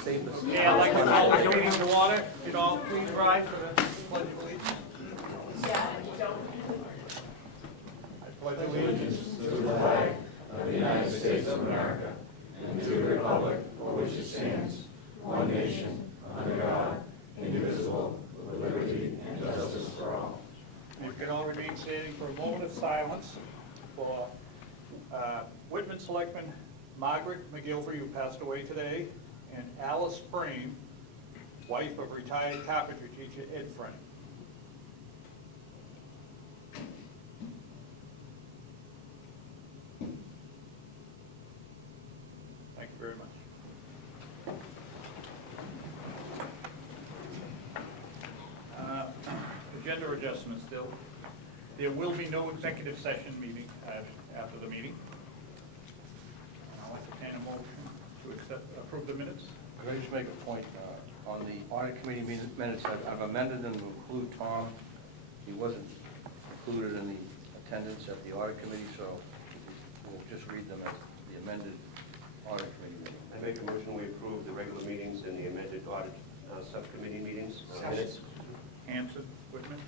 safest. Yeah, I'd like to call the meeting to order. You'd all please rise for the pledge of allegiance. I pledge allegiance to the flag of the United States of America and to the republic for which it stands, one nation, under God, indivisible, with liberty and justice for all. You can all remain standing for a moment of silence for Whitman Selectman Margaret McGilvery, who passed away today, and Alice Frame, wife of retired carpentry teacher Ed Frame. Thank you very much. Agenda adjustments still. There will be no executive session meeting after the meeting. I'll entertain a motion to approve the minutes. I'd like to make a point on the audit committee minutes. I've amended them to include Tom. He wasn't included in the attendance at the audit committee, so we'll just read them as the amended audit committee meeting. I make a motion we approve the regular meetings and the amended audit subcommittee meetings. Minutes. Hanson, Whitman.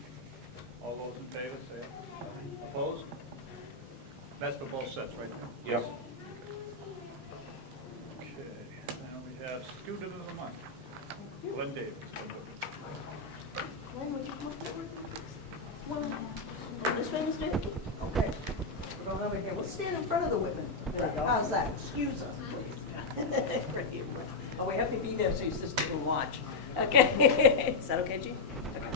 All those in favor, say aye. Opposed? That's for both sets, right? Yep. Okay, now we have student of the month, Glenn Davis. Glenn, would you come up there? One, this way, Mr. Okay. We'll go over here. We'll stand in front of the Whitman. How's that? Excuse us, please. Oh, we have to be there so your sister can watch. Okay. Is that okay, G? Okay.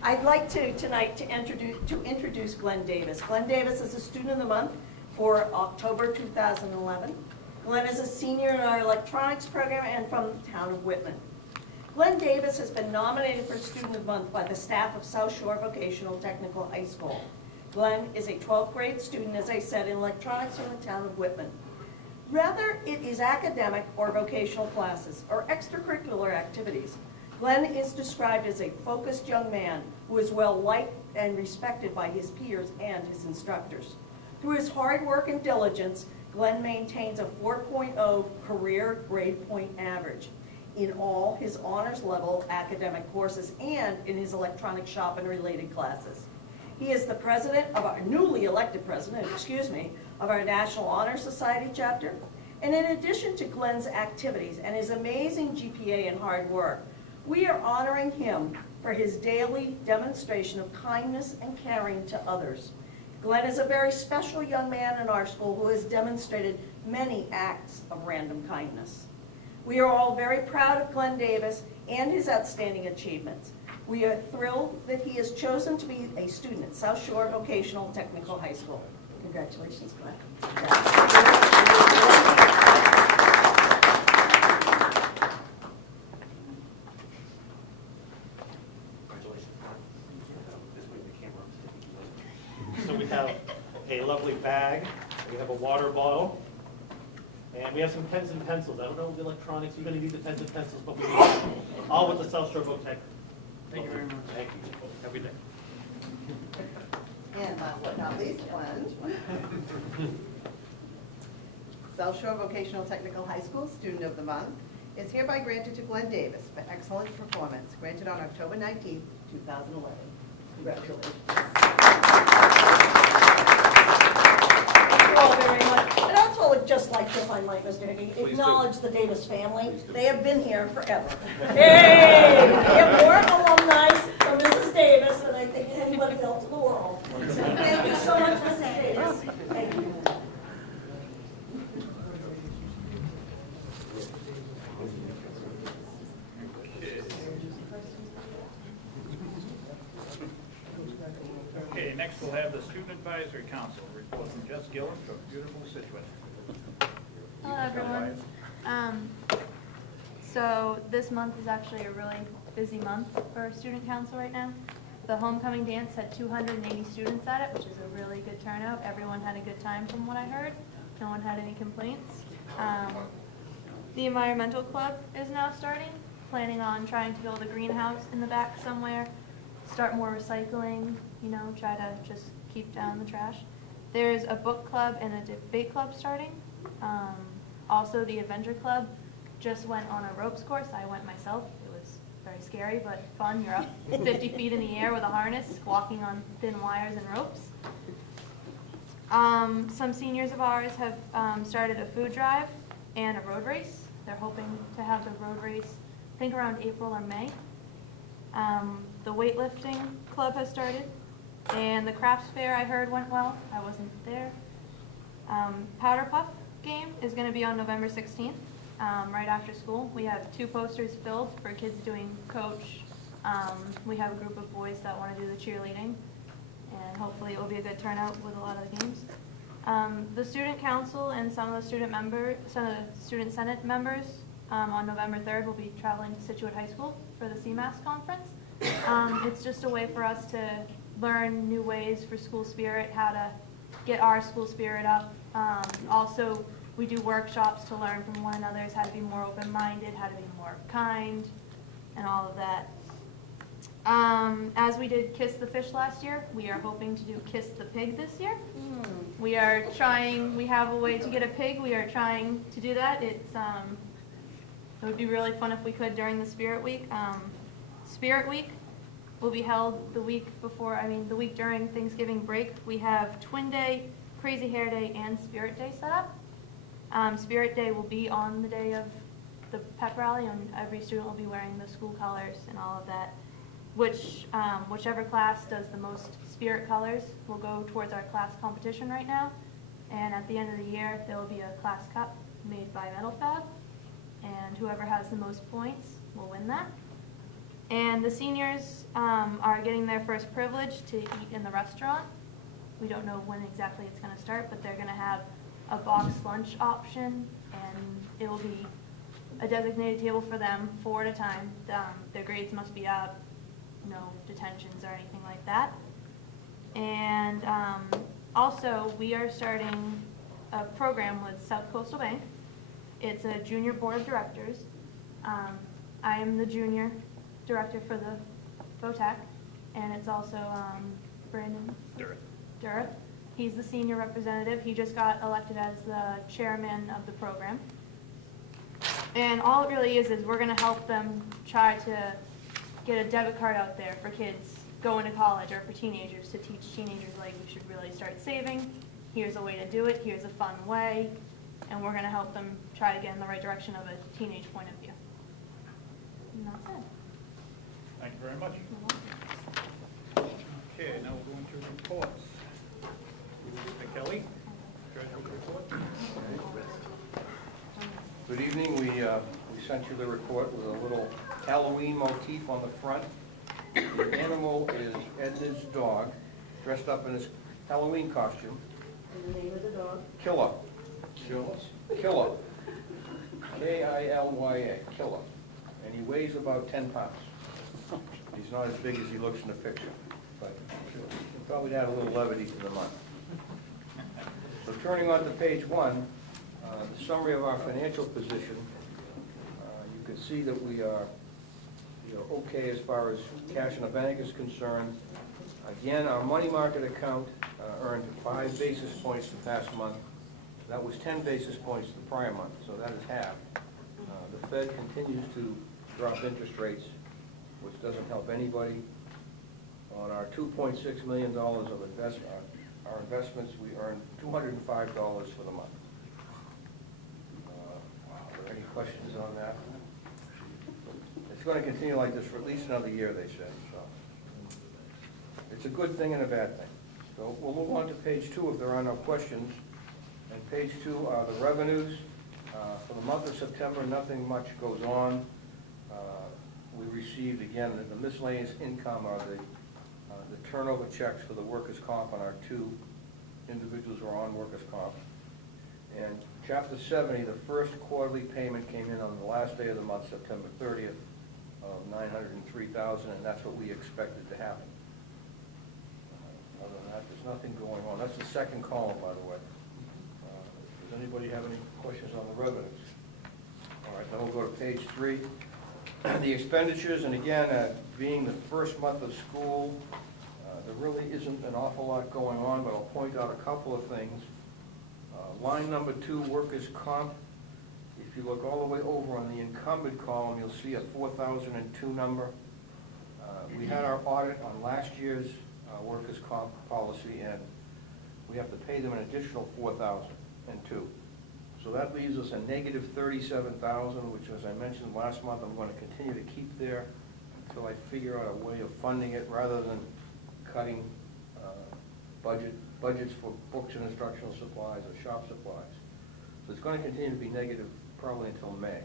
I'd like tonight to introduce Glenn Davis. Glenn Davis is a student of the month for October 2011. Glenn is a senior in our electronics program and from the town of Whitman. Glenn Davis has been nominated for Student of the Month by the staff of South Shore Vocational Technical High School. Glenn is a 12th grade student, as I said, in electronics from the town of Whitman. Rather, it is academic or vocational classes or extracurricular activities. Glenn is described as a focused young man who is well liked and respected by his peers and his instructors. Through his hard work and diligence, Glenn maintains a 4.0 career grade point average in all his honors level academic courses and in his electronic shop and related classes. He is the president of our newly elected president, of our National Honor Society chapter. And in addition to Glenn's activities and his amazing GPA and hard work, we are honoring him for his daily demonstration of kindness and caring to others. Glenn is a very special young man in our school who has demonstrated many acts of random kindness. We are all very proud of Glenn Davis and his outstanding achievements. We are thrilled that he has chosen to be a student at South Shore Vocational Technical High School. Congratulations, Glenn. So we have a lovely bag, we have a water bottle, and we have some pens and pencils. I don't know the electronics, you're going to need the pens and pencils, but we need them. All with the South Shore Voc Tech. Thank you very much. Thank you. Have a good day. And last but not least, Glenn. South Shore Vocational Technical High School Student of the Month is hereby granted to Glenn Davis for excellent performance, granted on October 19th, 2011. Congratulations. Thank you all very much. And also would just like to, if I might, Mr. Hickey, acknowledge the Davis family. They have been here forever. Hey! We have more alumni from Mrs. Davis than I think anybody else in the world. So thank you so much, Mrs. Davis. Thank you. Okay, next we'll have the Student Advisory Council report from Jess Gillen from beautiful Situate. Hello, everyone. So this month is actually a really busy month for Student Council right now. The homecoming dance had 280 students at it, which is a really good turnout. Everyone had a good time from what I heard. No one had any complaints. The environmental club is now starting, planning on trying to build a greenhouse in the back somewhere, start more recycling, you know, try to just keep down the trash. There's a book club and a debate club starting. Also, the Adventure Club just went on a ropes course. I went myself. It was very scary, but fun. You're up 50 feet in the air with a harness, walking on thin wires and ropes. Some seniors of ours have started a food drive and a road race. They're hoping to have the road race, I think around April or May. The weightlifting club has started, and the crafts fair I heard went well. I wasn't there. Powder Puff game is going to be on November 16th, right after school. We have 2 posters filled for kids doing coach. We have a group of boys that want to do the cheerleading, and hopefully it will be a good turnout with a lot of the games. The student council and some of the student senate members on November 3rd will be traveling to Situate High School for the CMAS conference. It's just a way for us to learn new ways for school spirit, how to get our school spirit up. Also, we do workshops to learn from one another, how to be more open-minded, how to be more kind, and all of that. As we did Kiss the Fish last year, we are hoping to do Kiss the Pig this year. We are trying, we have a way to get a pig, we are trying to do that. It would be really fun if we could during the Spirit Week. Spirit Week will be held the week during Thanksgiving break. We have Twin Day, Crazy Hair Day, and Spirit Day set up. Spirit Day will be on the day of the pep rally, and every student will be wearing the school colors and all of that. Whichever class does the most spirit colors will go towards our class competition right now. And at the end of the year, there will be a class cup made by Metal Fab, and whoever has the most points will win that. And the seniors are getting their first privilege to eat in the restaurant. We don't know when exactly it's going to start, but they're going to have a boxed lunch option, and it will be a designated table for them, 4 at a time. Their grades must be up, no detentions or anything like that. And also, we are starting a program with South Coastal Bank. It's a junior board of directors. I am the junior director for the VOTAC, and it's also Brandon Durrett. He's the senior representative. He just got elected as the chairman of the program. And all it really is we're going to help them try to get a debit card out there for kids going to college, or for teenagers, to teach teenagers, like, you should really start saving. Here's a way to do it. Here's a fun way. And we're going to help them try to get in the right direction of a teenage point of view. And that's it. Thank you very much. Okay, now we're going to reports. Mr. Kelly, treasurer's report. Good evening. We sent you the report with a little Halloween motif on the front. The animal is Edna's dog, dressed up in his Halloween costume. And the name of the dog? Killa. Killa. K-I-L-Y-A, Killa. And he weighs about 10 pounds. He's not as big as he looks in the picture, but we thought we'd add a little levity to the month. So turning on to page 1, the summary of our financial position, you can see that we are okay as far as cash in the bank is concerned. Again, our money market account earned 5 basis points the past month. That was 10 basis points the prior month, so that is half. The Fed continues to drop interest rates, which doesn't help anybody. On our $2.6 million of our investments, we earned $205 for the month. Are there any questions on that? It's going to continue like this for at least another year, they said. So it's a good thing and a bad thing. So we'll move on to page 2 if there are no questions. And page 2 are the revenues. For the month of September, nothing much goes on. We received, again, the miscellaneous income are the turnover checks for the workers' comp on our 2 individuals who are on workers' comp. And Chapter 70, the first quarterly payment came in on the last day of the month, September 30th, of $903,000, and that's what we expected to happen. Other than that, there's nothing going on. That's the second column, by the way. Does anybody have any questions on the revenues? All right, then we'll go to page 3. The expenditures, and again, being the first month of school, there really isn't an awful lot going on, but I'll point out a couple of things. Line number 2, workers' comp, If you look all the way over on the encumbered column, you'll see a 4,002 number. We had our audit on last year's workers' comp policy, and we have to pay them an additional 4,002. So that leaves us a negative 37,000, which, as I mentioned last month, I'm going to continue to keep there until I figure out a way of funding it rather than cutting budgets for books and instructional supplies or shop supplies. So it's going to continue to be negative probably until May.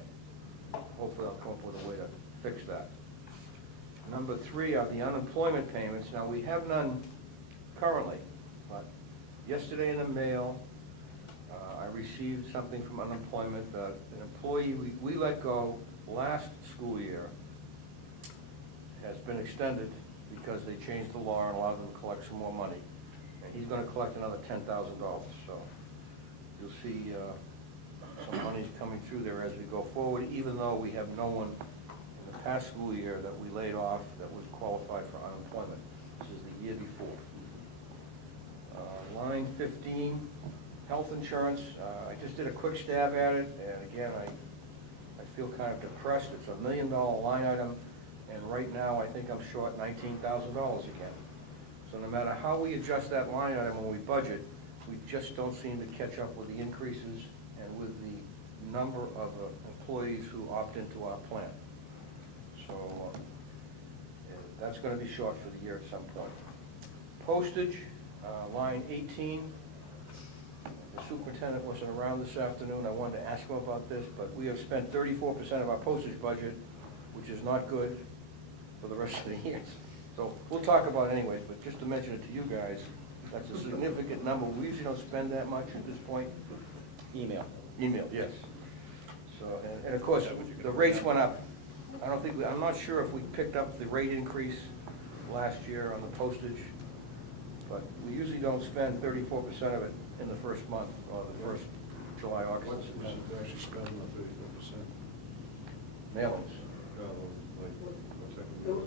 Hopefully I'll come up with a way to fix that. Number 3 are the unemployment payments. Now, we have none currently, but yesterday in the mail, I received something from unemployment. An employee we let go last school year has been extended because they changed the law and allowed them to collect some more money. And he's going to collect another $10,000. So you'll see some money's coming through there as we go forward, even though we have no one in the past school year that we laid off that was qualified for unemployment. This is the year before. Line 15, health insurance. I just did a quick stab at it, and again, I feel kind of depressed. It's $1 million line item, and right now I think I'm short $19,000 again. So no matter how we adjust that line item when we budget, we just don't seem to catch up with the increases and with the number of employees who opt into our plan. So that's going to be short for the year at some point. Postage, line 18. The superintendent wasn't around this afternoon. I wanted to ask him about this, but we have spent 34% of our postage budget, which is not good for the rest of the years. So we'll talk about it anyways, but just to mention it to you guys, that's a significant number. We usually don't spend that much at this point. Email. Email, yes. So, and of course, the rates went up. I'm not sure if we picked up the rate increase last year on the postage, but we usually don't spend 34% of it in the first month, or the first July, August. What percent actually spend on 34%? Mailings.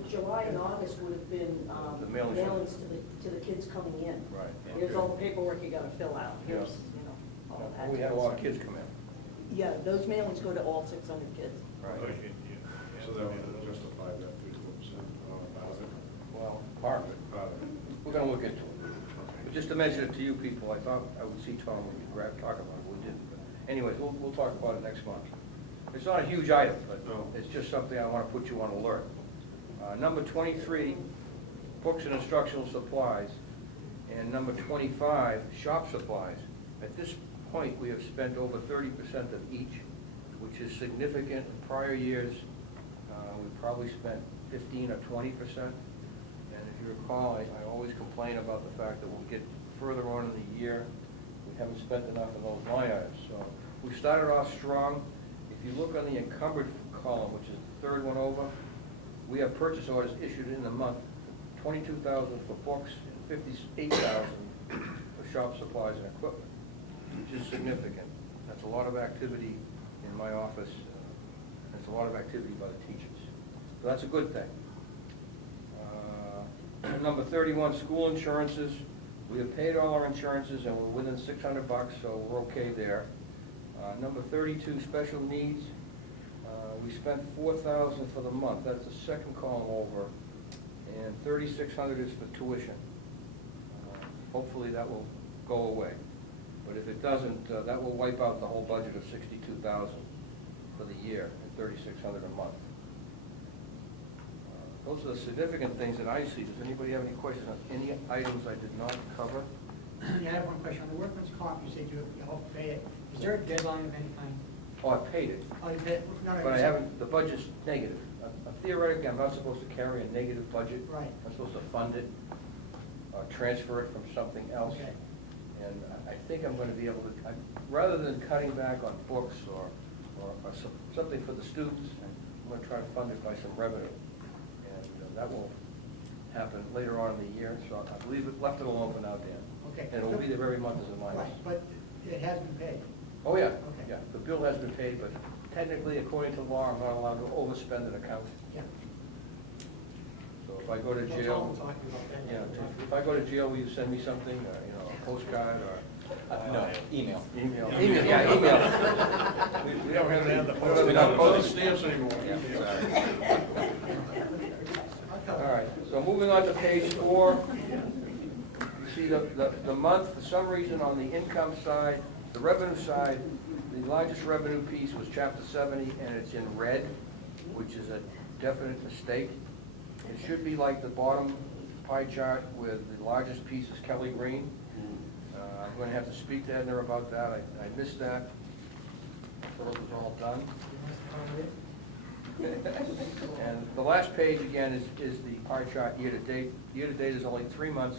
July and August would have been The mailings. mailings to the kids coming in. Right. Here's all the paperwork you gotta fill out, here's, you know, all that. We had a lot of kids come in. Yeah, those mailings go to all 600 kids. Right. So that would justify that 34% about it. Well, part of it. Part of it. We're gonna look into it. But just to mention it to you people, I thought I would see Tom when we talk about it, we didn't. But anyways, we'll talk about it next month. It's not a huge item, but No. it's just something I want to put you on alert. Number 23, books and instructional supplies, and number 25, shop supplies. At this point, we have spent over 30% of each, which is significant. In prior years, we probably spent 15 or 20%. And if you recall, I always complain about the fact that when we get further on in the year, we haven't spent enough in those line items. So we started off strong. If you look on the encumbered column, which is the third one over, we have purchase orders issued in the month, 22,000 for books and 58,000 for shop supplies and equipment, which is significant. That's a lot of activity in my office. That's a lot of activity by the teachers. So that's a good thing. Number 31, school insurances. We have paid all our insurances and we're within $600, so we're okay there. Number 32, special needs. We spent $4,000 for the month. That's the second column over, and $3,600 is for tuition. Hopefully that will go away, but if it doesn't, that will wipe out the whole budget of $62,000 for the year and $3,600 a month. Those are the significant things that I see. Does anybody have any questions on any items I did not cover? Yeah, I have one question. On the workman's comp, you said you hope to pay it. Is there a deadline of any kind? Oh, I paid it, Oh, you paid, no, but I haven't, the budget's negative. Theoretically, I'm not supposed to carry a negative budget. Right. I'm supposed to fund it, transfer it from something else. Okay. And I think I'm going to be able to, rather than cutting back on books or something for the students, I'm going to try to fund it by some revenue. And that will happen later on in the year, so I believe it left it alone for now, Dan. Okay. And it will be there every month as a minus. Right, but it has been paid. Oh, yeah, Okay. yeah, the bill has been paid, but technically, according to law, I'm not allowed to overspend an account. Yeah. So if I go to That's all jail, I'm talking about then. if I go to jail, will you send me something, a postcard or No, email. Email, yeah, email. We don't have we're not posting stamps anymore. All right, so moving on to page 4. You see the month, for some reason on the income side, the revenue side, the largest revenue piece was chapter 70, and it's in red, which is a definite mistake. It should be like the bottom pie chart with the largest piece is Kelly Green. I'm going to have to speak to Edna about that. I missed that. So it was all done. And the last page, again, is the pie chart year-to-date. Year-to-date is only 3 months,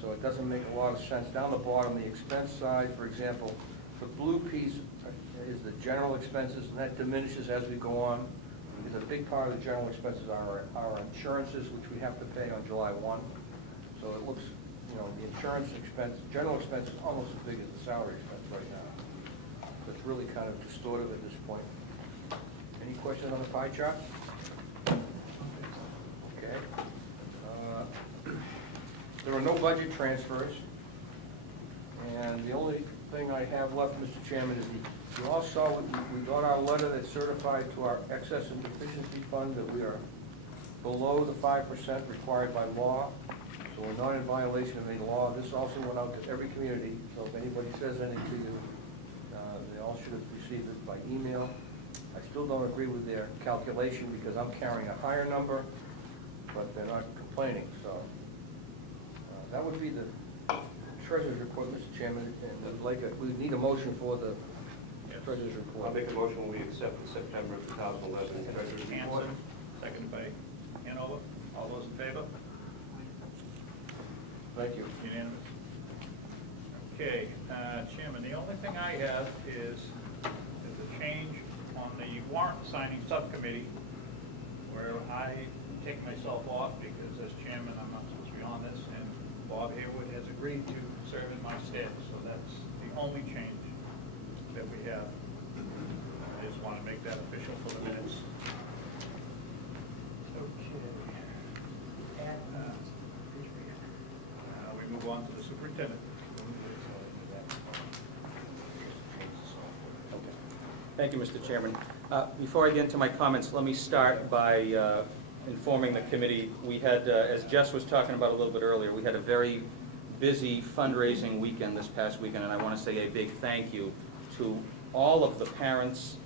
so it doesn't make a lot of sense. Down the bottom, the expense side, for example, the blue piece is the general expenses, and that diminishes as we go on. Because a big part of the general expenses are our insurances, which we have to pay on July 1. So it looks, the insurance expense, general expense is almost as big as the salary expense right now. So it's really kind of distorted at this point. Any questions on the pie chart? Okay. There are no budget transfers. And the only thing I have left, Mr. Chairman, is you all saw, we got our letter that certified to our excess and deficiency fund that we are below the 5% required by law. So we're not in violation of any law. This also went out to every community, so if anybody says anything to you, they all should have received it by email. I still don't agree with their calculation because I'm carrying a higher number, but they're not complaining, so. That would be the Treasurer's report, Mr. Chairman, and we need a motion for the Treasurer's report. I'll make a motion, we accept the September 2011 Treasurer's report. Hanson, seconded by Hanover. All those in favor? Thank you. Unanimous. Okay, Chairman, the only thing I have is a change on the warrant signing subcommittee where I take myself off because as chairman I'm not supposed to be on this, and Bob Haywood has agreed to serve in my stead, so that's the only change that we have. I just want to make that official for the minutes. Okay. We move on to the superintendent. Thank you, Mr. Chairman. Before I get into my comments, let me start by informing the committee. We had, as Jess was talking about a little bit earlier, we had a very busy fundraising weekend this past weekend, and I want to say a big thank you to all of the parents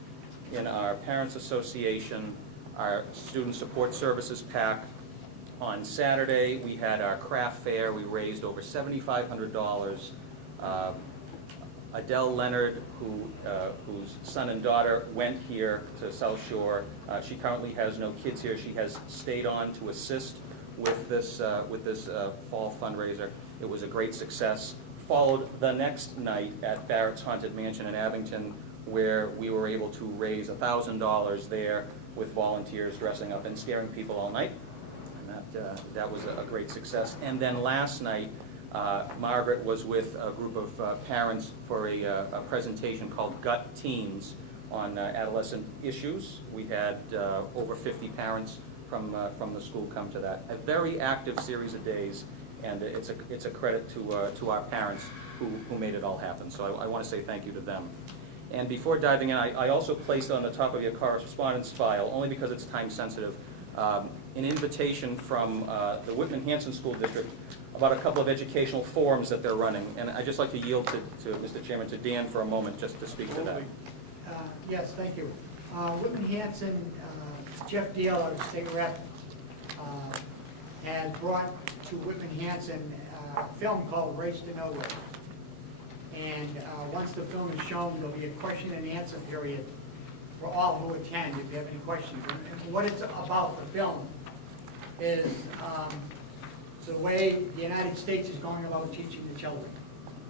in our Parents Association, our Student Support Services PAC. On Saturday, we had our craft fair. We raised over $7,500. Adele Leonard, whose son and daughter went here to South Shore, she currently has no kids here. She has stayed on to assist with this fall fundraiser. It was a great success. Followed the next night at Barrett's Haunted Mansion in Abington, where we were able to raise $1,000 there with volunteers dressing up and scaring people all night. And that was a great success. And then last night, Margaret was with a group of parents for a presentation called Gut Teens on adolescent issues. We had over 50 parents from the school come to that. A very active series of days, and it's a credit to our parents who made it all happen. So I want to say thank you to them. And before diving in, I also placed on the top of your correspondence file, only because it's time sensitive, an invitation from the Whitman-Hanson School District about a couple of educational forums that they're running. And I'd just like to yield to Mr. Chairman, to Dan for a moment, just to speak to that. Yes, thank you. Whitman-Hanson, Jeff Deal, our state rep, has brought to Whitman-Hanson a film called Race to Nowhere. And once the film is shown, there'll be a question and answer period for all who attend, if you have any questions. And what it's about, the film, is the way the United States is going about teaching the children.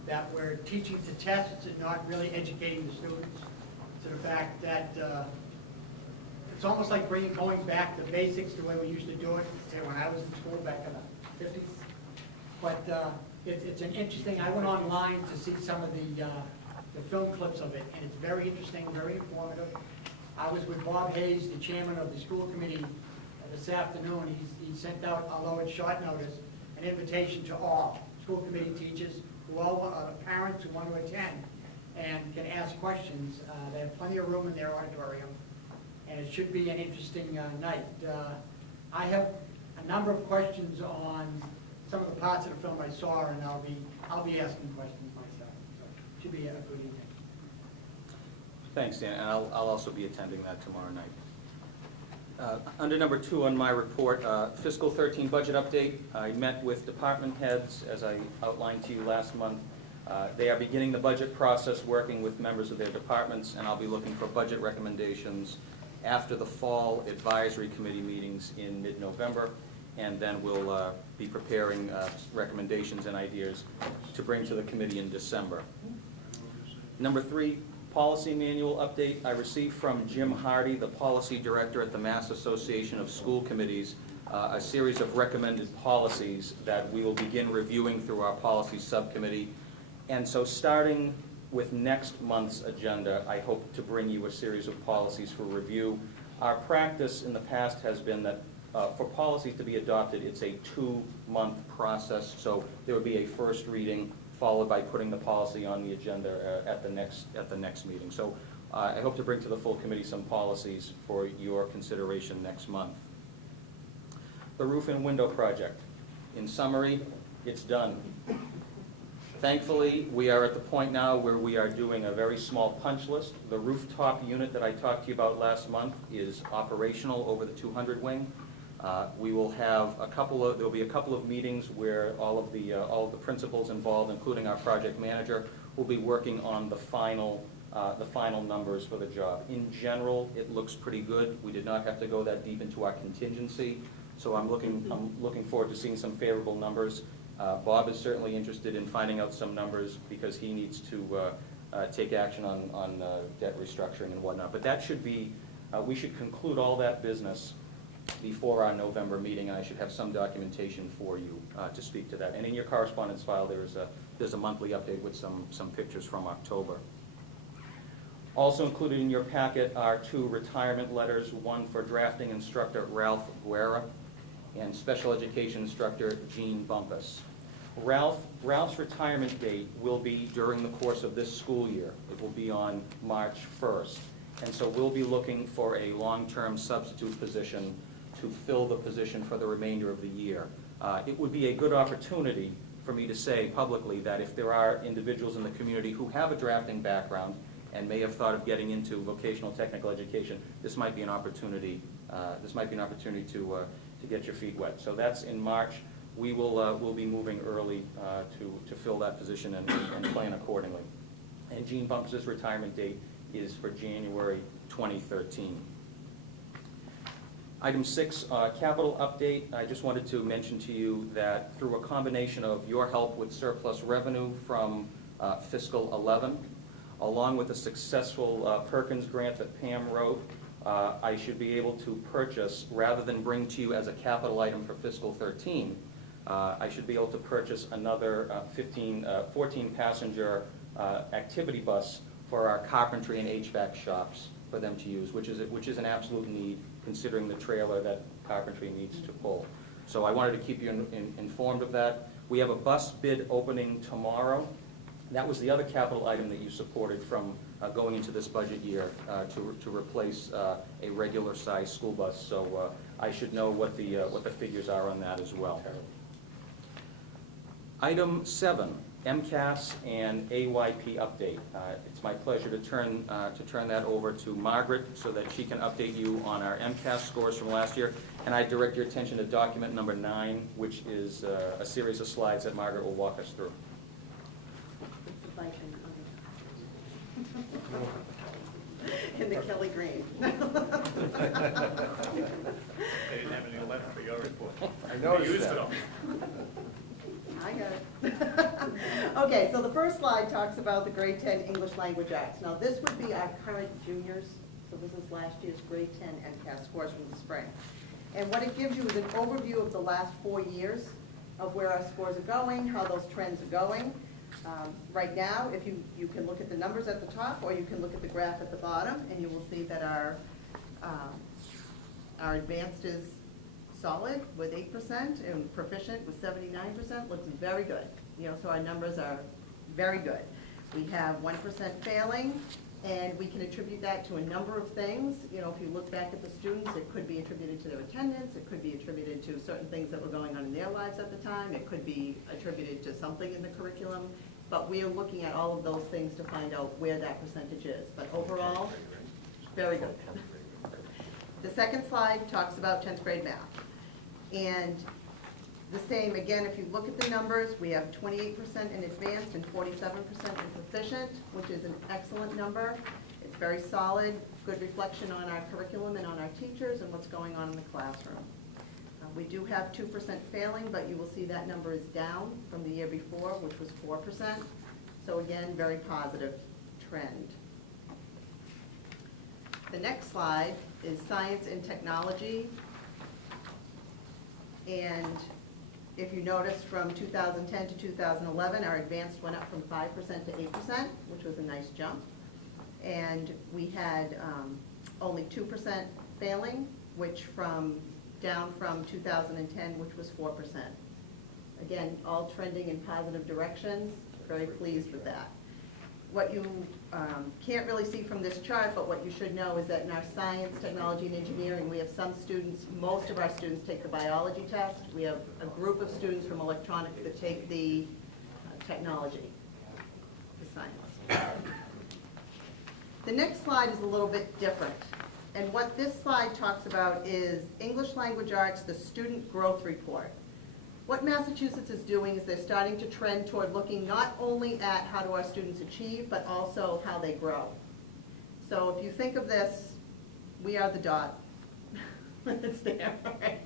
That we're teaching to tests and not really educating the students, to the fact that it's almost like going back to basics the way we used to do it, say, when I was in school back in the 50s. But it's an interesting, I went online to see some of the film clips of it, and it's very interesting, very informative. I was with Bob Hayes, the chairman of the school committee, this afternoon. He sent out, although it's short notice, an invitation to all school committee teachers, to all the parents who want to attend and can ask questions. They have plenty of room in their auditorium, and it should be an interesting night. I have a number of questions on some of the parts of the film I saw, and I'll be asking questions myself. So it should be a good evening. Thanks, Dan, and I'll also be attending that tomorrow night. Under number 2 on my report, fiscal 13 budget update. I met with department heads, as I outlined to you last month. They are beginning the budget process, working with members of their departments, and I'll be looking for budget recommendations after the fall advisory committee meetings in mid-November, and then we'll be preparing recommendations and ideas to bring to the committee in December. Number 3, policy manual update. I received from Jim Hardy, the policy director at the Mass Association of School Committees, a series of recommended policies that we will begin reviewing through our policy subcommittee. And so starting with next month's agenda, I hope to bring you a series of policies for review. Our practice in the past has been that for policies to be adopted, it's a 2-month process. So there would be a first reading followed by putting the policy on the agenda at the next meeting. So I hope to bring to the full committee some policies for your consideration next month. The roof and window project. In summary, it's done. Thankfully, we are at the point now where we are doing a very small punch list. The rooftop unit that I talked to you about last month is operational over the 200 wing. We will have there will be a couple of meetings where all of the principals involved, including our project manager, will be working on the final numbers for the job. In general, it looks pretty good. We did not have to go that deep into our contingency, so I'm looking forward to seeing some favorable numbers. Bob is certainly interested in finding out some numbers because he needs to take action on debt restructuring and whatnot. But that should be, we should conclude all that business before our November meeting, and I should have some documentation for you to speak to that. And in your correspondence file, there's a monthly update with some pictures from October. Also included in your packet are 2 retirement letters, one for drafting instructor Ralph Guerra and special education instructor Gene Bumpus. Ralph's retirement date will be during the course of this school year. It will be on March 1st. And so we'll be looking for a long-term substitute position to fill the position for the remainder of the year. It would be a good opportunity for me to say publicly that if there are individuals in the community who have a drafting background and may have thought of getting into vocational technical education, this might be an opportunity. To get your feet wet. So that's in March. We'll be moving early to fill that position and plan accordingly. And Gene Bumpus' retirement date is for January 2013. Item 6, capital update. I just wanted to mention to you that through a combination of your help with surplus revenue from fiscal 11, along with a successful Perkins grant that Pam wrote, I should be able to purchase, rather than bring to you as a capital item for fiscal 13, I should be able to purchase another 14-passenger activity bus for our carpentry and HVAC shops for them to use, which is an absolute need considering the trailer that carpentry needs to pull. So I wanted to keep you informed of that. We have a bus bid opening tomorrow. That was the other capital item that you supported from going into this budget year to replace a regular-sized school bus. So I should know what the figures are on that as well. Item 7, MCAS and AYP update. It's my pleasure to turn that over to Margaret so that she can update you on our MCAS scores from last year. And I direct your attention to document number 9, which is a series of slides that Margaret will walk us through. In the Kelly Green. They didn't have any left for your report. I noticed They used that. it all. I got it. Okay, so the first slide talks about the grade 10 English Language Arts. Now, this would be our current juniors, so this is last year's grade 10 MCAS scores from the spring. And what it gives you is an overview of the last 4 years of where our scores are going, how those trends are going. Right now, if you can look at the numbers at the top, or you can look at the graph at the bottom, and you will see that our advanced is solid with 8% and proficient with 79%, looks very good. So our numbers are very good. We have 1% failing, and we can attribute that to a number of things. You know, if you look back at the students, it could be attributed to their attendance, it could be attributed to certain things that were going on in their lives at the time, it could be attributed to something in the curriculum, but we are looking at all of those things to find out where that percentage is. But overall, very good. The second slide talks about 10th grade math. And the same, again, if you look at the numbers, we have 28% in advanced and 47% in proficient, which is an excellent number. It's very solid, good reflection on our curriculum and on our teachers and what's going on in the classroom. We do have 2% failing, but you will see that number is down from the year before, which was 4%. So again, very positive trend. The next slide is science and technology. And if you notice, from 2010 to 2011, our advanced went up from 5% to 8%, which was a nice jump. And we had only 2% failing, which down from 2010, which was 4%. Again, all trending in positive directions. Very pleased with that. What you can't really see from this chart, but what you should know is that in our science, technology, and engineering, we have some students, most of our students take the biology test. We have a group of students from electronics that take the technology, the science. The next slide is a little bit different. And what this slide talks about is English Language Arts, the Student Growth Report. What Massachusetts is doing is they're starting to trend toward looking not only at how do our students achieve, but also how they grow. So if you think of this, we are the dot. It's there, right?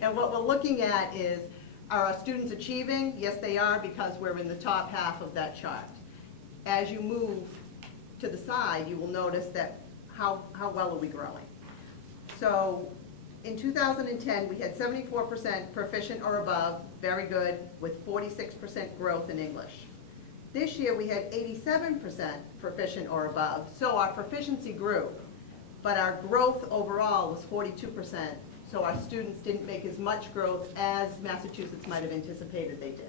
And what we're looking at is, are our students achieving? Yes, they are, because we're in the top half of that chart. As you move to the side, you will notice that how well are we growing? So in 2010, we had 74% proficient or above, very good, with 46% growth in English. This year, we had 87% proficient or above, so our proficiency grew, but our growth overall was 42%, so our students didn't make as much growth as Massachusetts might have anticipated they did.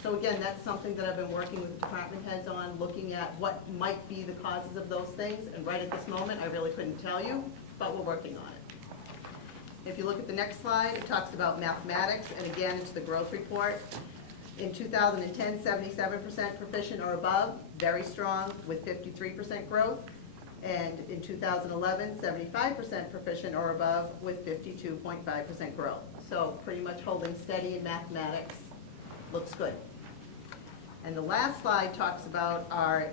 So again, that's something that I've been working with the department heads on, looking at what might be the causes of those things, and right at this moment, I really couldn't tell you, but we're working on it. If you look at the next slide, it talks about mathematics, and again, it's the growth report. In 2010, 77% proficient or above, very strong, with 53% growth. And in 2011, 75% proficient or above, with 52.5% growth. So pretty much holding steady in mathematics. Looks good. And the last slide talks about our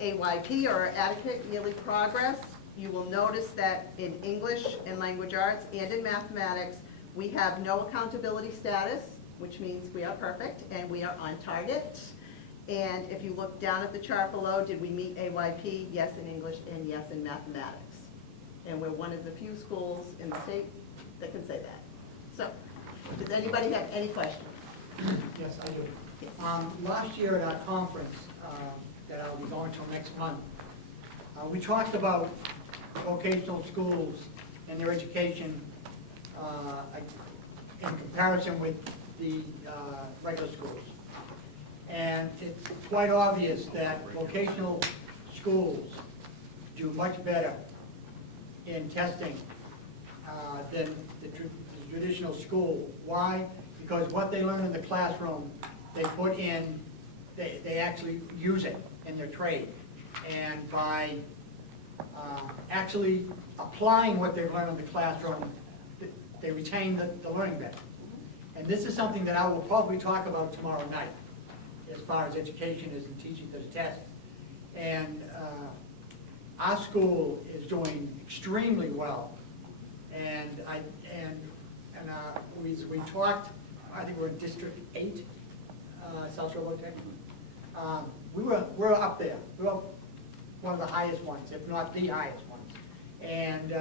AYP, or Adequate Yearly Progress. You will notice that in English and language arts and in mathematics, we have no accountability status, which means we are perfect and we are on target. And if you look down at the chart below, did we meet AYP? Yes in English and yes in mathematics. And we're one of the few schools in the state that can say that. So, does anybody have any questions? Yes, I do. Yes. Last year at our conference that I'll be going to next month, we talked about vocational schools and their education in comparison with the regular schools. And it's quite obvious that vocational schools do much better in testing than the traditional school. Why? Because what they learn in the classroom, they put in, they actually use it in their trade. And by actually applying what they've learned in the classroom, they retain the learning better. And this is something that I will probably talk about tomorrow night, as far as education is in teaching to the test. And our school is doing extremely well. And we talked, I think we're in District 8, South Shore Tech. We're up there. We're one of the highest ones, if not the highest ones. And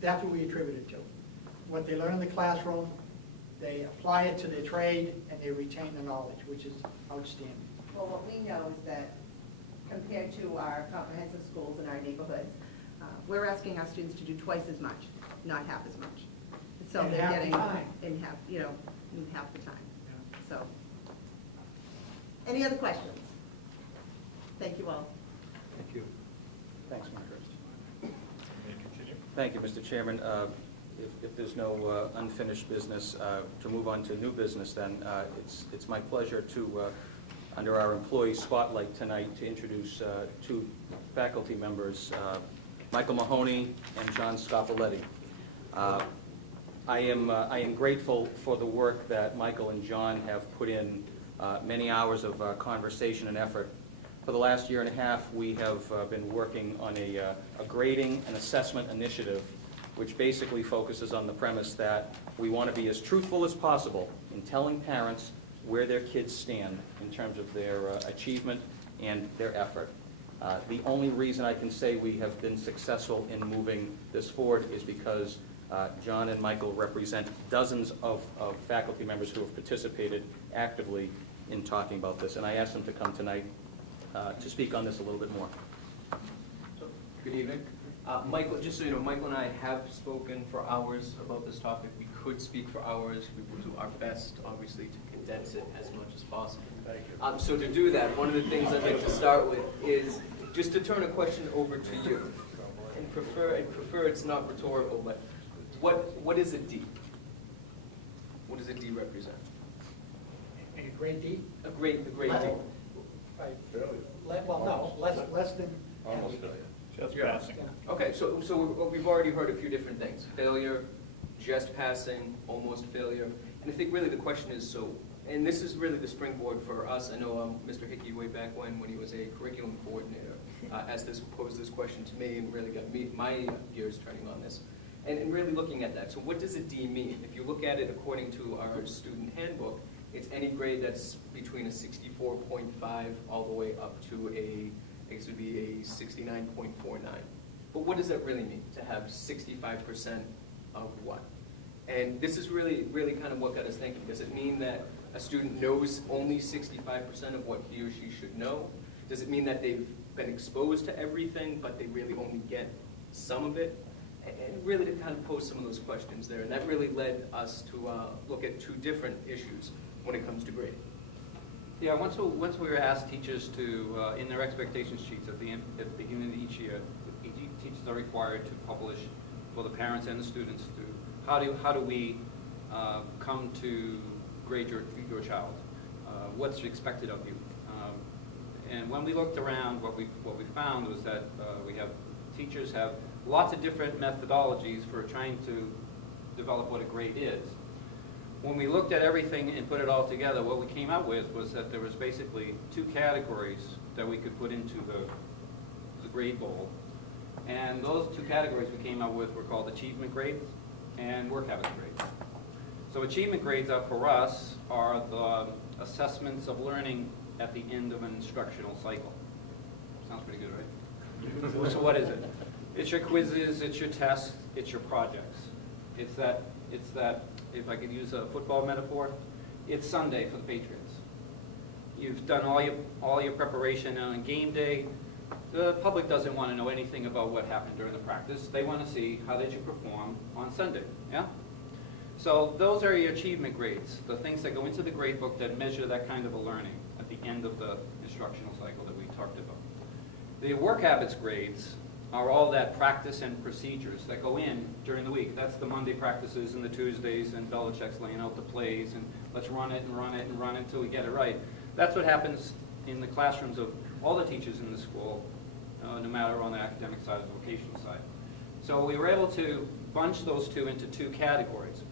that's what we attribute it to. What they learn in the classroom, they apply it to their trade, and they retain the knowledge, which is outstanding. Well, what we know is that compared to our comprehensive schools in our neighborhoods, we're asking our students to do twice as much, not half as much. So In they're half the getting time. in half the time. So, Any other questions? Thank you all. Thank you. Thanks, Margaret. Thank you, Mr. Chairman. If there's no unfinished business, to move on to new business, then it's my pleasure to, under our employee spotlight tonight, to introduce two faculty members, Michael Mahoney and John Scopoletti. I am grateful for the work that Michael and John have put in, many hours of conversation and effort. For the last year and a half, we have been working on a grading and assessment initiative, which basically focuses on the premise that we want to be as truthful as possible in telling parents where their kids stand in terms of their achievement and their effort. The only reason I can say we have been successful in moving this forward is because John and Michael represent dozens of faculty members who have participated actively in talking about this, and I asked them to come tonight to speak on this a little bit more. Good evening. Michael, just so you know, Michael and I have spoken for hours about this topic. We could speak for hours. We will do our best, obviously, to condense it as much as possible. Thank you. So to do that, one of the things I'd like to start with is just to turn a question over to you. And prefer it's not rhetorical, but what is a D? What does a D represent? A grade D? The grade D. Right. Well, no, less than. Almost failure. Just Yeah. passing. Okay, so we've already heard a few different things. Failure, just passing, almost failure. And I think really the question is, and this is really the springboard for us. I know Mr. Hickey, way back when he was a curriculum coordinator, posed this question to me and really got my gears turning on this. And really looking at that. So what does a D mean? If you look at it according to our student handbook, it's any grade that's between a 64.5 all the way up to I guess it would be a 69.49. But what does that really mean, to have 65% of what? And this is really kind of what got us thinking. Does it mean that a student knows only 65% of what he or she should know? Does it mean that they've been exposed to everything, but they really only get some of it? And really to kind of pose some of those questions there. And that really led us to look at two different issues when it comes to grading. Yeah, once we were asked teachers to, in their expectation sheets at the beginning of each year, teachers are required to publish for the parents and the students to how do we come to grade your child? What's expected of you? And when we looked around, what we found was that teachers have lots of different methodologies for trying to develop what a grade is. When we looked at everything and put it all together, what we came up with was that there was basically two categories that we could put into the grade bowl. And those two categories we came up with were called achievement grades and work habits grades. So achievement grades for us are the assessments of learning at the end of an instructional cycle. Sounds pretty good, right? So what is it? It's your quizzes, it's your tests, it's your projects. It's that, if I could use a football metaphor, it's Sunday for the Patriots. You've done all your preparation on game day. The public doesn't want to know anything about what happened during the practice. They want to see how did you perform on Sunday, yeah? So those are your achievement grades, the things that go into the grade book that measure that kind of a learning at the end of the instructional cycle that we talked about. The work habits grades are all that practice and procedures that go in during the week. That's the Monday practices and the Tuesdays, and Belichick's laying out the plays, and let's run it and run it and run it until we get it right. That's what happens in the classrooms of all the teachers in the school, no matter on the academic side or the vocational side. So we were able to bunch those two into two categories.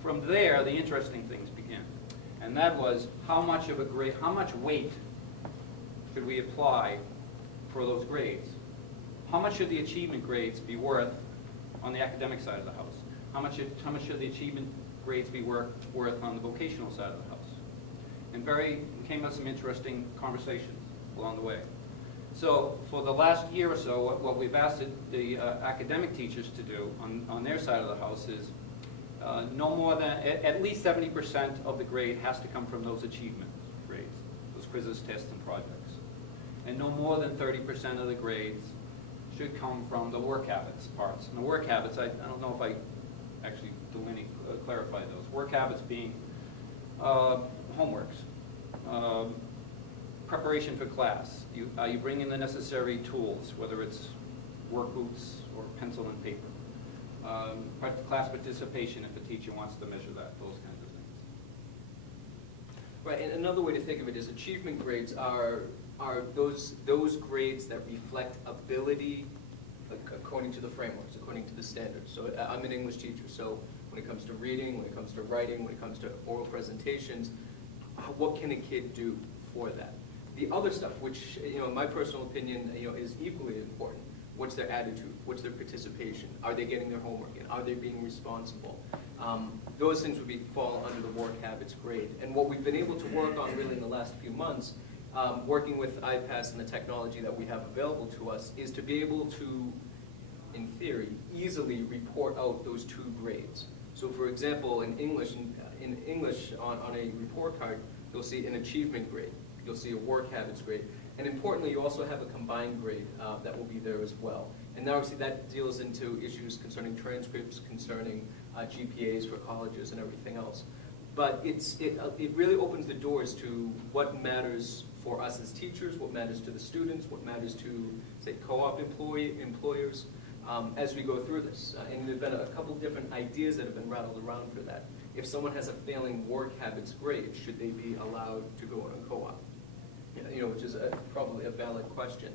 From there, the interesting things begin. And that was how much of a grade, how much weight should we apply for those grades? How much should the achievement grades be worth on the academic side of the house? How much should the achievement grades be worth on the vocational side of the house? And we came up with some interesting conversations along the way. So for the last year or so, what we've asked the academic teachers to do on their side of the house is no more than, at least 70% of the grade has to come from those achievement grades, those quizzes, tests, and projects. And no more than 30% of the grades should come from the work habits parts. And the work habits, I don't know if I actually clarify those. Work habits being homeworks, preparation for class. Are you bringing the necessary tools, whether it's work boots or pencil and paper? Class participation, if the teacher wants to measure that, those kinds of things. Right, and another way to think of it is achievement grades are those grades that reflect ability according to the frameworks, according to the standards. So I'm an English teacher, so when it comes to reading, when it comes to writing, when it comes to oral presentations, what can a kid do for that? The other stuff, which, in my personal opinion, is equally important. What's their attitude? What's their participation? Are they getting their homework in? Are they being responsible? Those things would fall under the work habits grade. And what we've been able to work on really in the last few months, working with IPASS and the technology that we have available to us, is to be able to, in theory, easily report out those 2 grades. So for example, in English on a report card, you'll see an achievement grade. You'll see a work habits grade. And importantly, you also have a combined grade that will be there as well. And obviously that deals into issues concerning transcripts, concerning GPAs for colleges and everything else. But it really opens the doors to what matters for us as teachers, what matters to the students, what matters to, say, co-op employers as we go through this. And there have been a couple different ideas that have been rattled around for that. If someone has a failing work habits grade, should they be allowed to go on a co-op? Which is probably a valid question.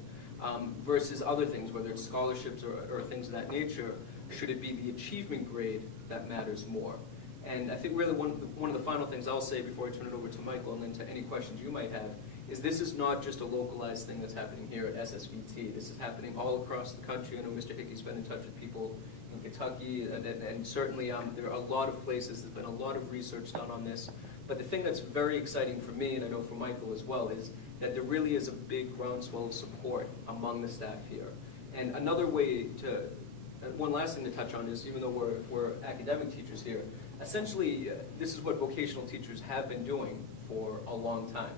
Versus other things, whether it's scholarships or things of that nature, should it be the achievement grade that matters more? And I think really one of the final things I'll say before I turn it over to Michael and then to any questions you might have is this is not just a localized thing that's happening here at SSVT. This is happening all across the country. I know Mr. Hickey's been in touch with people in Kentucky, and certainly there are a lot of places. There's been a lot of research done on this. But the thing that's very exciting for me, and I know for Michael as well, is that there really is a big groundswell of support among the staff here. And another way to, one last thing to touch on is, even though we're academic teachers here, essentially this is what vocational teachers have been doing for a long time.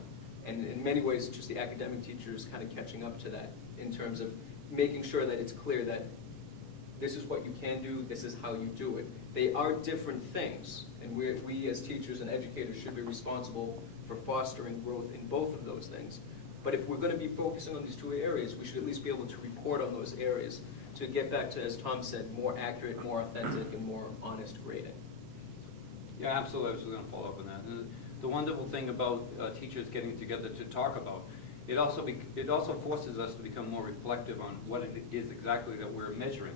And in many ways, just the academic teachers kind of catching up to that in terms of making sure that it's clear that this is what you can do, this is how you do it. They are different things, and we as teachers and educators should be responsible for fostering growth in both of those things. But if we're going to be focusing on these 2 areas, we should at least be able to report on those areas to get back to, as Tom said, more accurate, more authentic, and more honest grading. Yeah, absolutely. I was going to follow up on that. And the wonderful thing about teachers getting together to talk about, it also forces us to become more reflective on what it is exactly that we're measuring.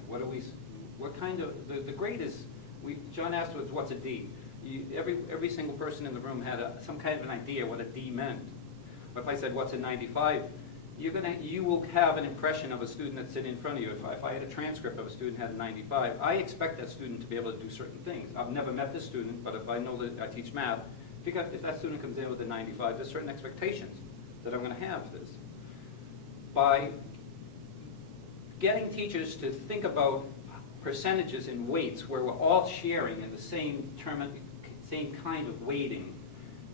What kind of, the grade is, John asked us, what's a D? Every single person in the room had some kind of an idea what a D meant. But if I said, what's a 95? You will have an impression of a student that's sitting in front of you. If I had a transcript of a student who had a 95, I expect that student to be able to do certain things. I've never met this student, but if I know that I teach math, if that student comes in with a 95, there's certain expectations that I'm going to have this. By getting teachers to think about percentages and weights where we're all sharing in the same kind of weighting,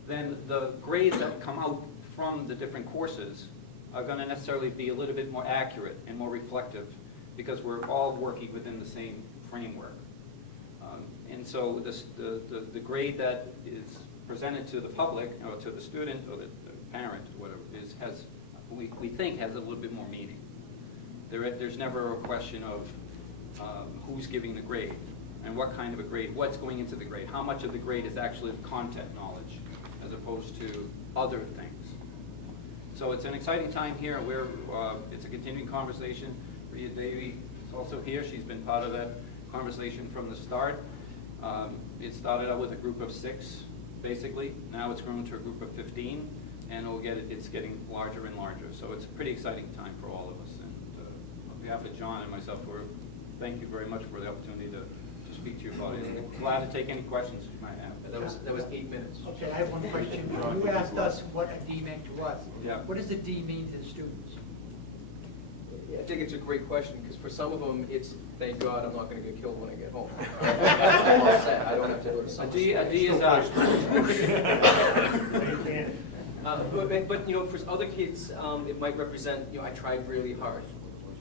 then the grades that come out from the different courses are going to necessarily be a little bit more accurate and more reflective because we're all working within the same framework. And so the grade that is presented to the public or to the student or the parent or whatever it is we think has a little bit more meaning. There's never a question of who's giving the grade and what kind of a grade, what's going into the grade, how much of the grade is actually the content knowledge as opposed to other things. So it's an exciting time here. It's a continuing conversation. Rhea Davey is also here. She's been part of that conversation from the start. It started out with a group of 6, basically. Now it's grown to a group of 15, and it's getting larger and larger. So it's a pretty exciting time for all of us. And on behalf of John and myself, thank you very much for the opportunity to speak to you about it. I'm glad to take any questions you might have. That was 8 minutes. Okay, I have one question. You asked us what a D meant to us. Yeah. What does the D mean to the students? I think it's a great question because for some of them, it's thank God I'm not going to get killed when I get home. I'm all set. I don't have to go to summer school. A D is out. But for other kids, it might represent I tried really hard.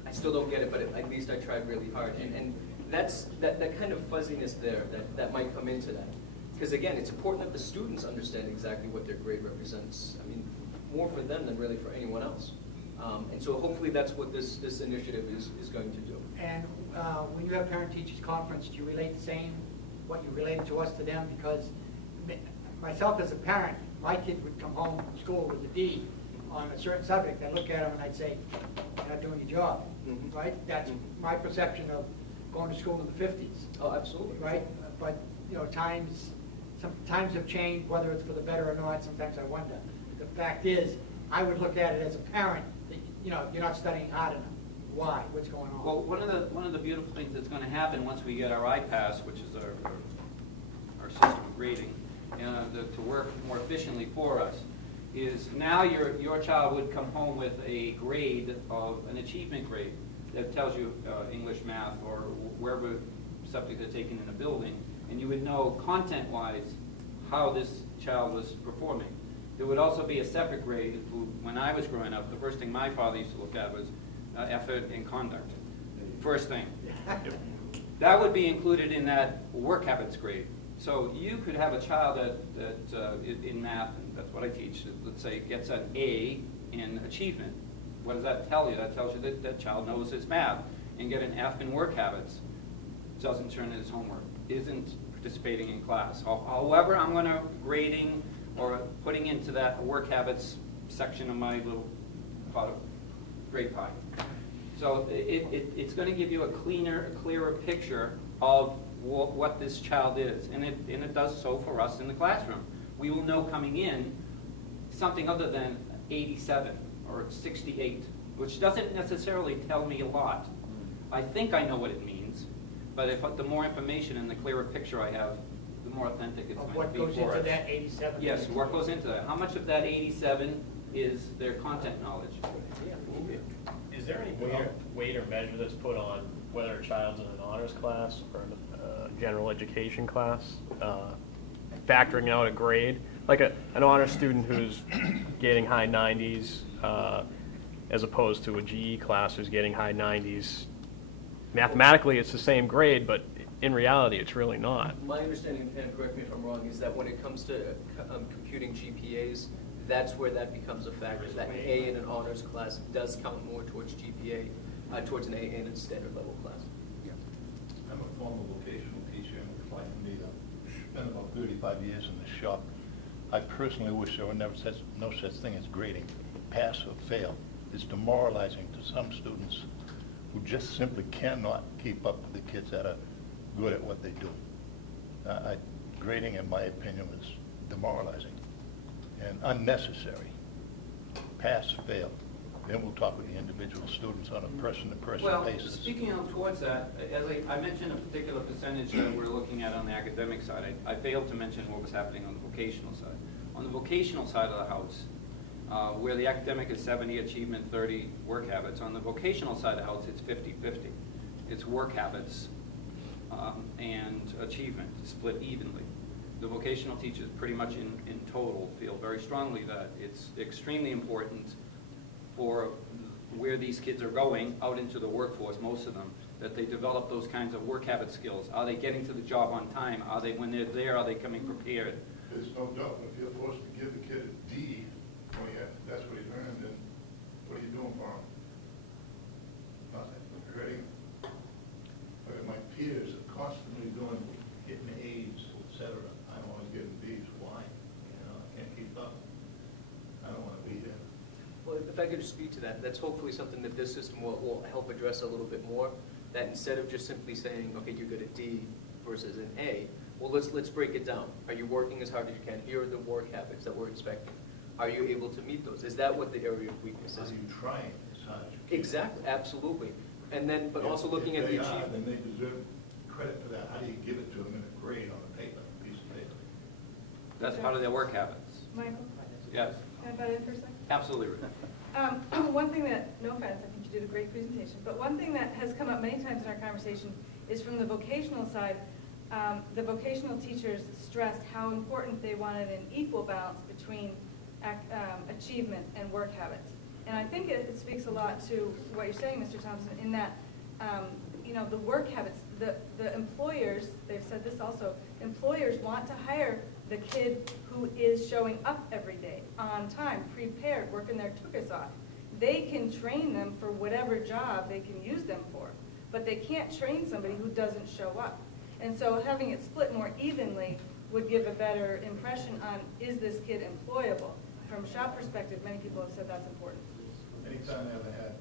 I still don't get it, but at least I tried really hard. And that's that kind of fuzziness there that might come into that. Because again, it's important that the students understand exactly what their grade represents. I mean, more for them than really for anyone else. And so hopefully that's what this initiative is going to do. And when you have parent-teachers conference, do you relate the same, what you related to us to them? Because myself as a parent, my kid would come home from school with a D on a certain subject. I'd look at him and I'd say, you're not doing your job, right? That's my perception of going to school in the 50s. Oh, absolutely. Right? But, you know, times have changed, whether it's for the better or not, sometimes I wonder. The fact is, I would look at it as a parent, that, you know, you're not studying hard enough. Why? What's going on? Well, one of the beautiful things that's going to happen once we get our iPass, which is our system of grading, to work more efficiently for us, is now your child would come home with a grade of an achievement grade that tells you English, math, or wherever subject they're taken in a building, and you would know content-wise how this child was performing. There would also be a separate grade. When I was growing up, the first thing my father used to look at was effort and conduct. First thing. That would be included in that work habits grade. So you could have a child that in math, and that's what I teach, let's say gets an A in achievement. What does that tell you? That tells you that that child knows his math. And get an F in work habits, doesn't turn in his homework, isn't participating in class. However, I'm going to grading or putting into that work habits section of my little grade pie. So it's going to give you a clearer picture of what this child is, and it does so for us in the classroom. We will know coming in something other than 87 or 68, which doesn't necessarily tell me a lot. I think I know what it means, but if the more information and the clearer picture I have, the more authentic it's going to be for us. What goes into that 87? Yes, what goes into that? How much of that 87 is their content knowledge? Is there any weight or measure that's put on whether a child's in an honors class or in a general education class, factoring out a grade? Like an honors student who's getting high 90s as opposed to a GE class who's getting high 90s. Mathematically, it's the same grade, but in reality, it's really not. My understanding, and correct me if I'm wrong, is that when it comes to computing GPAs, that's where that becomes a factor. That an A in an honors class does count more towards GPA, towards an A in a standard level class. Yeah. I'm a former vocational teacher, and like me, I've spent about 35 years in the shop. I personally wish there were no such thing as grading. Pass or fail. It's demoralizing to some students who just simply cannot keep up with the kids that are good at what they do. Grading, in my opinion, is demoralizing and unnecessary. Pass, fail. Then we'll talk with the individual students on a person-to-person basis. Well, speaking of towards that, as I mentioned a particular percentage that we're looking at on the academic side, I failed to mention what was happening on the vocational side. On the vocational side of the house, where the academic is 70 achievement, 30 work habits, on the vocational side of the house, it's 50-50. It's work habits and achievement split evenly. The vocational teachers pretty much in total feel very strongly that it's extremely important for where these kids are going out into the workforce, most of them, that they develop those kinds of work habit skills. Are they getting to the job on time? Are they, when they're there, are they coming prepared? There's no doubt, if you're forced to give the kid a D, that's what he's earned, then what are you doing for him? Nothing. You're hurting him. Look at my peers are constantly getting A's, etc. I'm always getting B's. Why? You know, I can't keep up. I don't want to be there. Well, if I could just speak to that, that's hopefully something that this system will help address a little bit more. That instead of just simply saying, okay, you're good at D versus an A, well, let's break it down. Are you working as hard as you can? Here are the work habits that we're expecting. Are you able to meet those? Is that what the area of weakness is? Are you trying as hard as you can? Exactly, absolutely. And then, but also looking at the achievement. Then they deserve credit for that. How do you give it to them in a grade on a paper, a piece of paper? That's part of their work habits. Michael, Yes, can I butt in for a second? absolutely. One thing that, no offense, I think you did a great presentation, but one thing that has come up many times in our conversation is from the vocational side. The vocational teachers stressed how important they wanted an equal balance between achievement and work habits. And I think it speaks a lot to what you're saying, Mr. Thompson, in that, you know, the work habits, the employers, they've said this also, employers want to hire the kid who is showing up every day, on time, prepared, working their tuchus off. They can train them for whatever job they can use them for, but they can't train somebody who doesn't show up. And so having it split more evenly would give a better impression on, is this kid employable? From a shop perspective, many people have said that's important. Anytime I ever had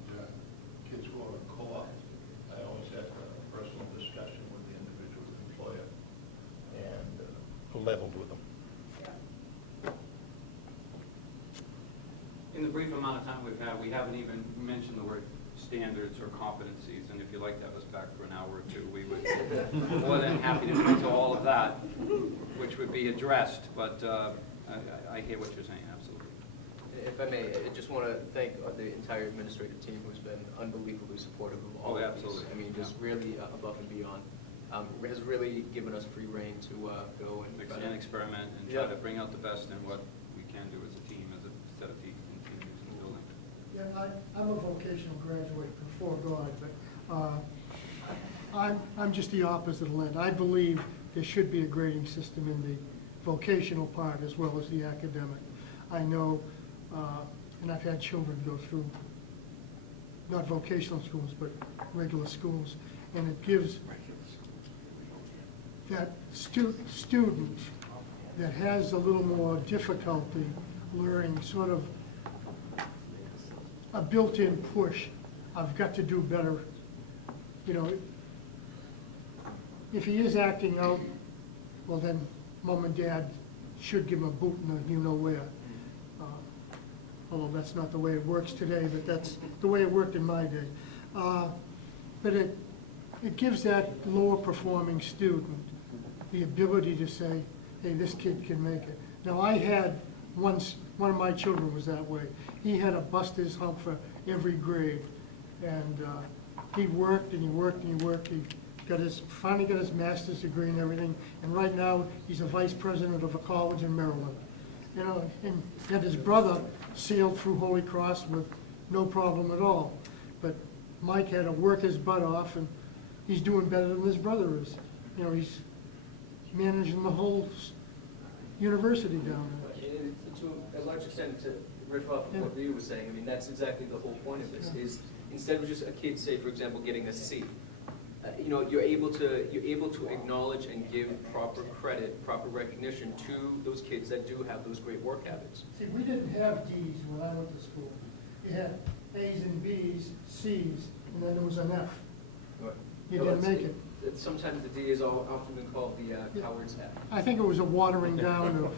kids who are in co-op, I always had a personal discussion with the individual employer and leveled with them. In the brief amount of time we've had, we haven't even mentioned the word standards or competencies, and if you'd like to have us back for an hour or two, we would be more than happy to get to all of that, which would be addressed, but I hear what you're saying, absolutely. If I may, I just want to thank the entire administrative team who's been unbelievably supportive of all of these. Absolutely. I mean, just really above and beyond. Has really given us free rein to go and try to Experiment and try to bring out the best in what we can do as a team, as a set of people and teams in the building. Yeah, I'm a vocational graduate before God, but I'm just the opposite of Lynn. I believe there should be a grading system in the vocational part as well as the academic. I know, and I've had children go through, not vocational schools, but regular schools, and it gives that student that has a little more difficulty learning sort of a built-in push. I've got to do better. You know, if he is acting out, well then mom and dad should give him a boot in the you-know-where. Although that's not the way it works today, but that's the way it worked in my day. But it gives that lower performing student the ability to say, hey, this kid can make it. Now I had one of my children was that way. He had to bust his hump for every grade. And he worked and he worked and he worked. He finally got his master's degree and everything. And right now he's a vice president of a college in Maryland. You know, and his brother sailed through Holy Cross with no problem at all. But Mike had to work his butt off, and he's doing better than his brother is. You know, he's managing the whole university down there. To a large extent, to riff off of what Rhea was saying, I mean, that's exactly the whole point of this, is instead of just a kid, say, for example, getting a C, you know, you're able to acknowledge and give proper credit, proper recognition to those kids that do have those great work habits. See, we didn't have D's when I went to school. You had A's and B's, C's, and then there was an F. You didn't make it. Sometimes the D is often been called the coward's F. I think it was a watering down of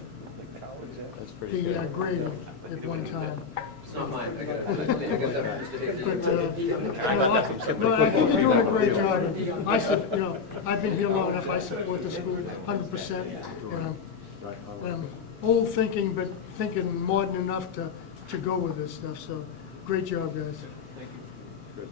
the grading at one time. It's not mine. I got that from Mr. Higgins. But I think you're doing a great job. You know, I've been here long enough. I support the school 100%. And I'm old thinking, but thinking modern enough to go with this stuff. So, great job, guys. Thank you.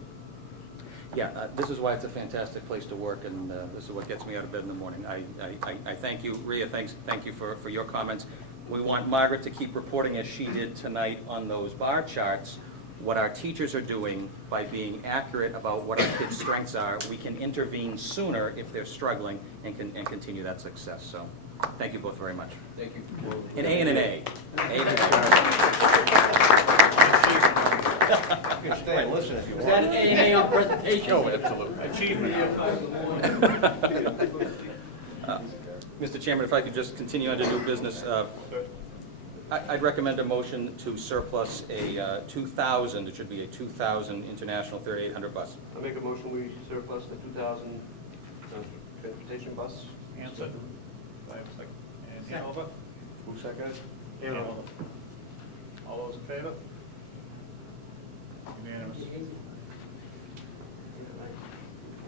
Yeah, this is why it's a fantastic place to work, and this is what gets me out of bed in the morning. I thank you, Rhea, thank you for your comments. We want Margaret to keep reporting, as she did tonight on those bar charts, what our teachers are doing by being accurate about what our kids' strengths are. We can intervene sooner if they're struggling and continue that success. So thank you both very much. Thank you. An A and an A. You can stay and listen if you want. Was that an A on presentation? Oh, absolutely. Mr. Chairman, if I could just continue under new business, I'd recommend a motion to surplus a 2000, it should be a 2000 International 3800 bus. I make a motion, we surplus the 2000 transportation bus. Hanson? And Hanover? Who seconded? Hanover. All those in favor? Unanimous.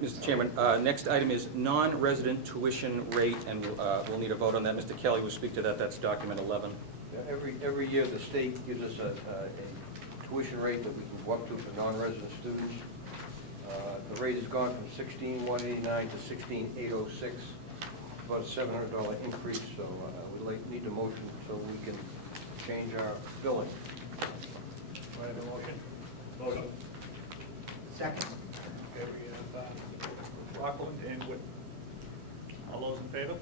Mr. Chairman, next item is non-resident tuition rate, and we'll need a vote on that. Mr. Kelly will speak to that. That's document 11. Every year, the state gives us a tuition rate that we can go up to for non-resident students. The rate has gone from $16,189 to $16,806, about a $700 increase, so we need a motion so we can change our billing. Do I have a motion? Motion. Second. Okay, we have Rockland and Whit. All those in favor?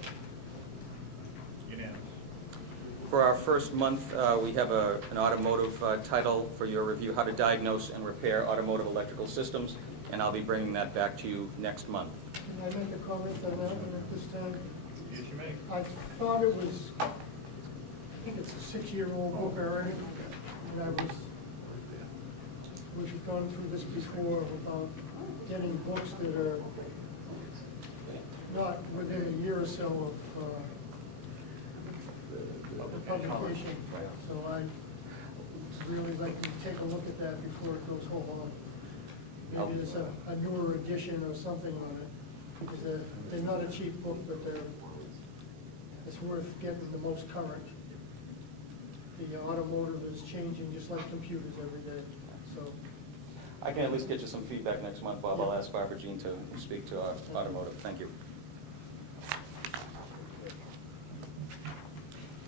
Unanimous. For our first month, we have an automotive title for your review, How to Diagnose and Repair Automotive Electrical Systems, and I'll be bringing that back to you next month. Can I make a comment on that one at this time? Yes, you may. I thought it was, I think it's a 6-year-old book already, and we've gone through this before about getting books that are not within a year or so of the publication. So I'd really like to take a look at that before it goes whole on. Maybe there's a newer edition or something on it, because they're not a cheap book, but it's worth getting the most current. The automotive is changing just like computers every day, so. I can at least get you some feedback next month, Bob. I'll ask Barbara Jean to speak to our automotive. Thank you.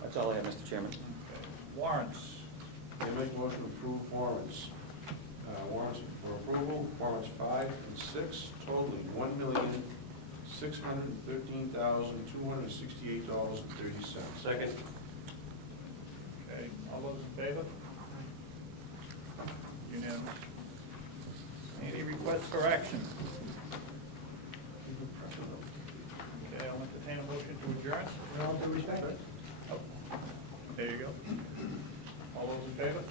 That's all I have, Mr. Chairman. Warrants. I make a motion to approve warrants. Warrants for approval, warrants 5 and 6, totaling $1,613,268.30. Second. Okay, all those in favor? Unanimous. Any requests for action? Okay, I'll entertain a motion to adjourn. With all due respect. Oh, there you go. All those in favor?